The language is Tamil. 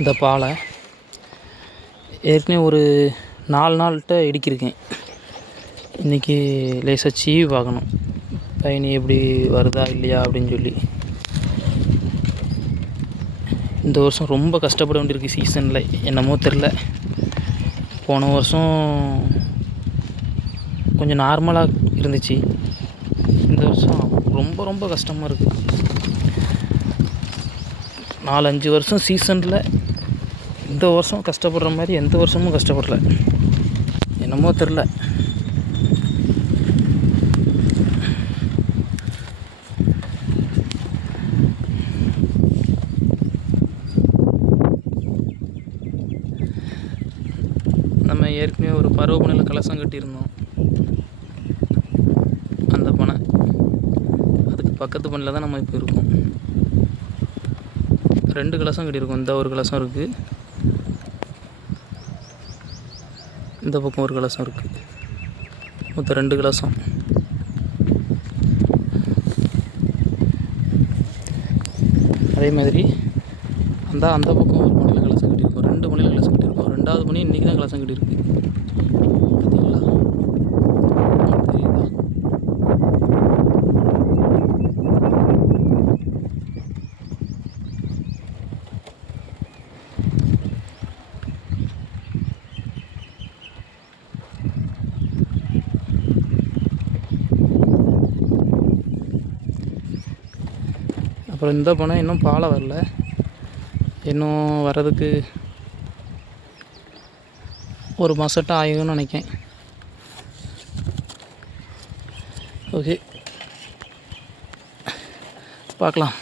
இந்த பாலை ஏற்கனவே ஒரு 4 நாள்கிட்ட இடிக்கிருக்கேன். இன்றைக்கி லேசாக சீவி பார்க்கணும், பயணி எப்படி வருதா இல்லையா அப்படின்னு சொல்லி. இந்த வருஷம் ரொம்ப கஷ்டப்பட வேண்டியிருக்கு சீசனில், என்னமோ தெரில. போன வருஷம் கொஞ்சம் நார்மலாக இருந்துச்சு, இந்த வருஷம் ரொம்ப ரொம்ப கஷ்டமாக இருக்குது. 4-5 வருஷம் சீசனில் இந்த வருஷம் கஷ்டப்படுற மாதிரி எந்த வருஷமும் கஷ்டப்படல, என்னமோ தெரில. நம்ம ஏற்கனவே ஒரு பருவமனையில் கலசம் கட்டியிருந்தோம், அந்த பனை அதுக்கு பக்கத்து பணியில் தான் நம்ம இப்போ இருக்கோம். 2 கலசம் கட்டியிருக்கோம். இந்த ஒரு கலசம் இருக்குது, இந்த பக்கம் ஒரு கலசம் இருக்குது, மொத்தம் 2 கலசம். அதே மாதிரி அந்த பக்கம் ஒரு மணியில் கலசம் கட்டியிருக்கோம், 2 மணியில் கலசம் கட்டியிருக்கோம். 2வது மணி இன்றைக்கி தான் கலசம் கட்டியிருக்கு, பார்த்தீங்களா? தெரியுதா? அப்புறம் இந்த பனை இன்னும் பாலை வரல, இன்னும் வர்றதுக்கு ஒரு மாதம் ஆகும்னு நினைக்கிறேன். ஓகே, பார்க்கலாம்.